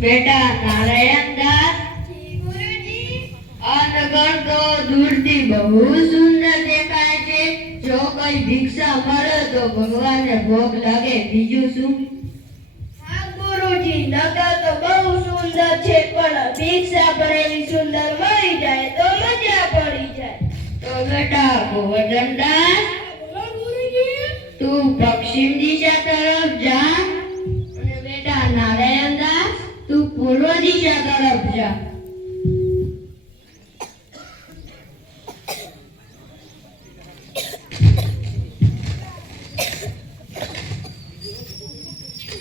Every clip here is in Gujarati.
બેટા નારાયણ દાસ, આ નગર તો દૂરથી બહુ સુંદર દેખાય છે. જો કોઈ ભિક્ષા મળે તો ભગવાનને ભોગ લાગે, બીજું શું? હા ગુરુજી, નગર તો બહુ સુંદર છે, પણ ભિક્ષા પણ એવી સુંદર મળી જાય તો મજા પડી જાય. તો બેટા ગોવર્ધન દાસ, તું પશ્ચિમ દિશા તરફ જા, અને બેટા નારાયણ દાસ, તું પૂર્વ દિશા તરફ જા.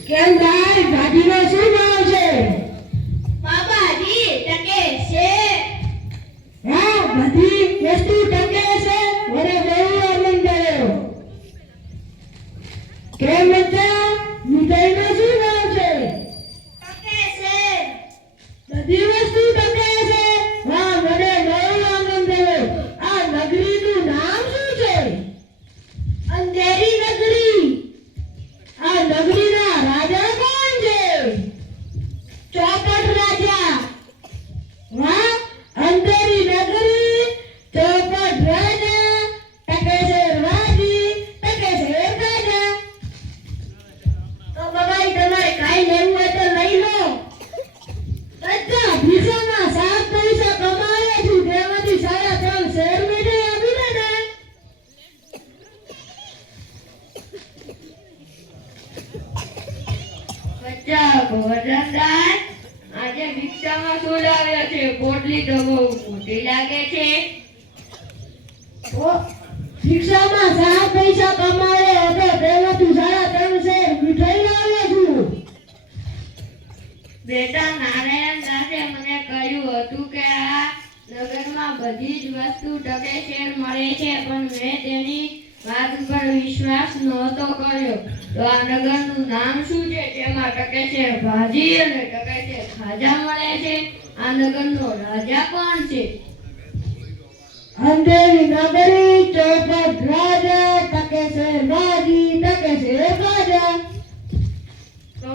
કેમ ભાઈ, ભાજીનો શું ભાવ છે? બાબાજી, ટકે છે. હા, બધી વસ્તુ ટકે છે. મને બહુ આનંદ થયો. કેમ બચ્ચા, મીઠાઈનો શું ભાવ છે? ટકે છે. બધી વસ્તુ ટકે છે. હા, મને બહુ આનંદ થયો. આ નગરીનું નામ શું છે? અંધેરી નગરી. આ નગરીના રાજા કોણ છે? ચોપટ રાજા. વાહ, અંધેરી નગરી, ચોપટ રાજા, ટકેસર વાજી, ટકેસર રાજા. તો બાબાઈ, તમારે કાઈ લેવું હોય તો લઈ લો. બધા ભીષણમાં 7 પૈસા કમાવે છું, તેમાંથી 3.5 શેર મીઠાઈ આપી દે ને. બચ્ચા ગોવર્ધન દાસ, આજે ભિક્ષામાં શું લાવ્યો છે? પોટલી તો બહુ મોટી લાગે છે. ભિક્ષામાં 7 પૈસા કમાવે હતો, તેમાંથી 3.5 શેર મીઠાઈ લાવ્યો છું. બેટા નારાયણ દાસે મને કહ્યું હતું કે આ નગરમાં બધી જ વસ્તુ ટકેશેર મળે છે, પણ મેં તેની વાત પર વિશ્વાસ નહોતો કર્યો. તો આ નગરનું નામ શું છે જેમાં ટકેશેર ભાજી અને ટકેશેર ખાજા મળે છે? આ નગરનો રાજા કોણ છે? અંધેરી નગરી, ચોપટ રાજા, ટકેસર ભાજી, ટકેસર ખાજા. તો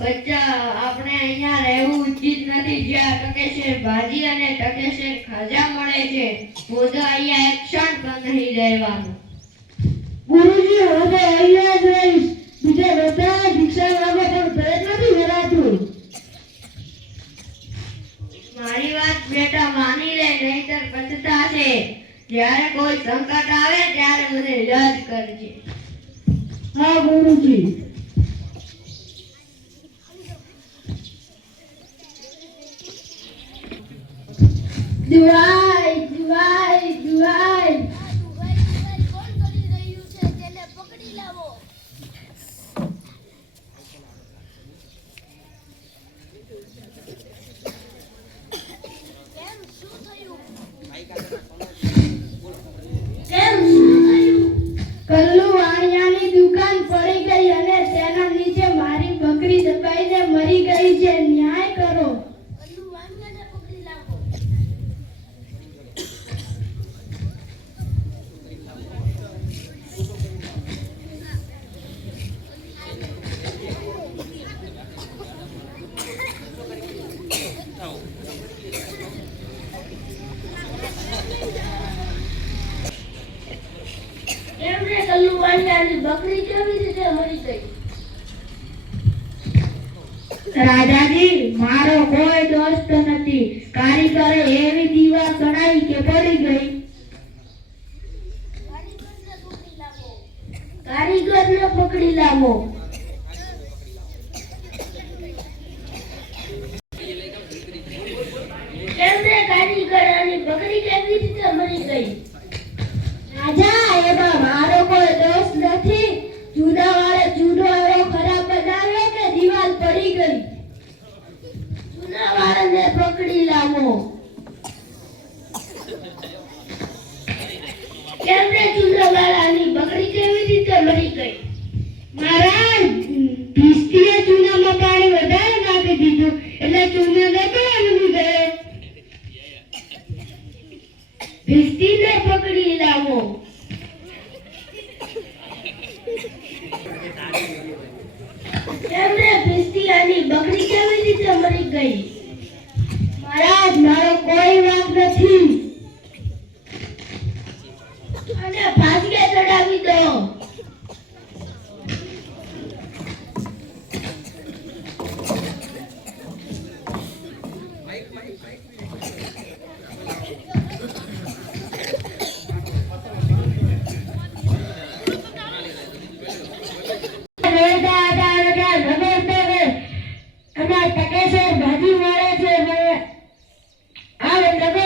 બચ્ચા, આપણે અહીંયા રહેવું ઉચિત નથી જ્યાં ટકેશેર ભાજી અને ટકેશેર ખાજા મળે છે. હું તો અહીંયા એક ક્ષણ પણ નહીં રહેવાનું. ગુરુજી, હું તો અહીંયા જ રહીશ. બીજા બધા ભિક્ષા માંગે પણ પેટ નથી ભરાતું. મારી વાત બેટા માની લે, નહીતર પછતાશે. જ્યારે કોઈ સંકટ આવે ત્યારે મને યાદ કરજે. હા ગુરુજી. દુઆઈ દુઆઈ દુઆઈ. કોણ કરી રહ્યું છે? તેને પકડી લાવો. કેમ, શું થયું? કલ્લુ વાણિયાની દુકાન પડી ગઈ અને તેના નીચે મારી બકરી દબાઈને મરી ગઈ છે. ન્યાય કરો. કલ્લુ વાણિયાને પકડી લાવો. એમને કલ્લુ વાણિયાની બકરી કેવી રીતે મરી ગઈ? રાજાજી, મારો કોઈ દોસ્ત નથી. કારીગરે એવી દીવાલ બનાવી કે પડી ગઈ. કારીગરને પકડી લાવો. કારીગરને પકડી લાવો. એમને કારીગરની બકરી કેવી રીતે મરી ગઈ? રાજા, એમાં મારો કોઈ દોષ નથી. જૂના વાળે જૂનો એવો ખરાબ બનાવ્યો કે દીવાલ પડી ગઈ. જૂના વાળાને પકડી લાવો. કેમને જૂના વાળાની બકરી કેવી રીતે મરી ગઈ? મહારાજ, ગઈ. મહારાજ મારો કોઈ વાંક નથી. અને ફાંસીએ ચડાવી દો. ટકેસર ભાજી મળે છે. આ નગર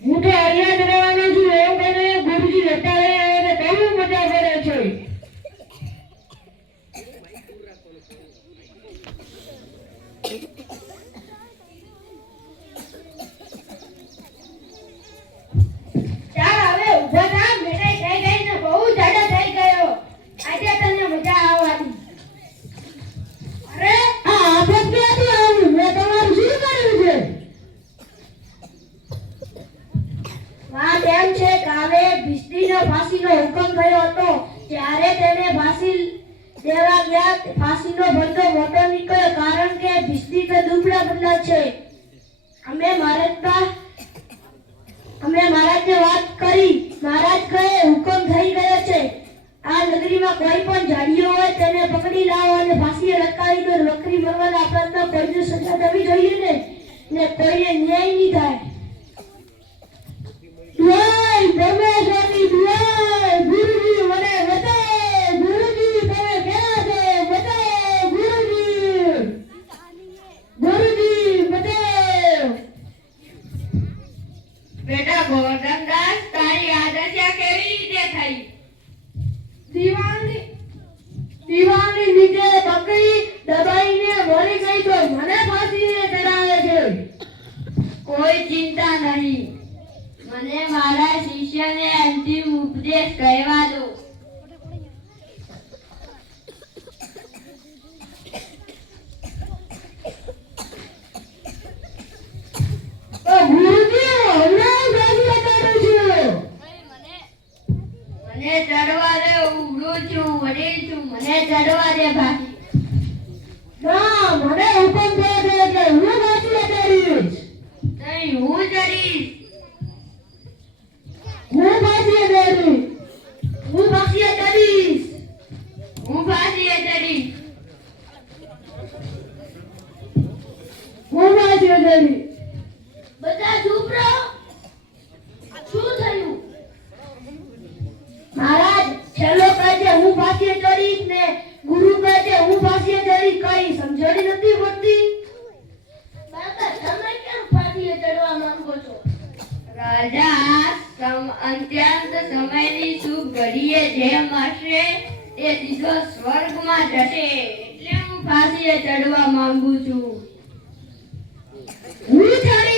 હું તો અહીંયા જ રહેવાનો છું એવું કહીને ગુરુજી જતા રહ્યા અને કેવું મજા કરે છે. ચાલ હવે ઊભો થા. મેરાઈ થઈ ગઈ ને બહુ જાડો થઈ ગયો. આજે તને મજા આવવાની. અરે આ આફત ક્યાંથી આવી? મેં તમારું શું કર્યું છે? વાત એમ છે કે હવે ભીષ્ટીનો ફાંસીનો હુકમ થયો હતો. જ્યારે તેને ફાંસી દેવા ગયા ફાંસીનો ભડકો મોટો નીકળ્યો, કારણ કે ભીષ્ટી તો દુબળા પતલા છે. અમે મહારાજને વાત કરી. મહારાજ કહે હુકમ થઈ ગયો છે. આ નગરીમાં કોઈ પણ જાડીઓ હોય તેને પકડી લાવો અને ફાંસીએ લટકાવી દો. નોકરી મરવાના અપરાધમાં કોઈને સજા થવી જોઈએ ને કોઈને ન્યાય નહીં થાય. જય પરમેશ્વરની જય. ગુરુજી મને બતાવો. ગુરુજી તમે ક્યાં છો? બતાવો ગુરુજી. ગુરુજી બતાવો. બેટા ગોરધનદાસ, તારી આ દશા કેવી રીતે થઈ? દીવાની નીચે પકડી દબાઈને મરી ગઈ તો મને ફાંસીએ ચડાવે છે. કોઈ ચિંતા નહીં. મને મારા શિષ્યને અંતિમ ઉપદેશ કહેવા દો. તો ગુરુજી હમણાં ફાંસી ચડાવું છું. મને ચડવા દે. ઉભું છું, વડીલ છું. મને ચડવા દે ભાઈ. ના મને હુકમ થયો છે એટલે હું ફાંસી ચડાવીશ. નહીં, હું ચડીશ. હું ફાંસી ચડાવીશ. હું ફાંસીએ ચડીશ. હું ફાંસીએ ચડીશ. હું ફાંસી ચડાવીશ. બધા ચૂપ રહો. શું થયું? મહારાજ છેલ્લો કહે છે હું ફાંસીએ ચડીશ ને ગુરુ કહે છે હું ફાંસીએ ચડીશ. કઈ સમજણી નથી પડતી. બાબા, તમે કેમ ફાંસીએ ચડવા માંગો છો? રાજા, અત્યંત સમયની શુભ ઘડીએ જે મળશે તે સીધો સ્વર્ગમાં જશે. એટલે હું ફાંસીએ ચડવા માંગુ છું. હું ચડી